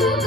you.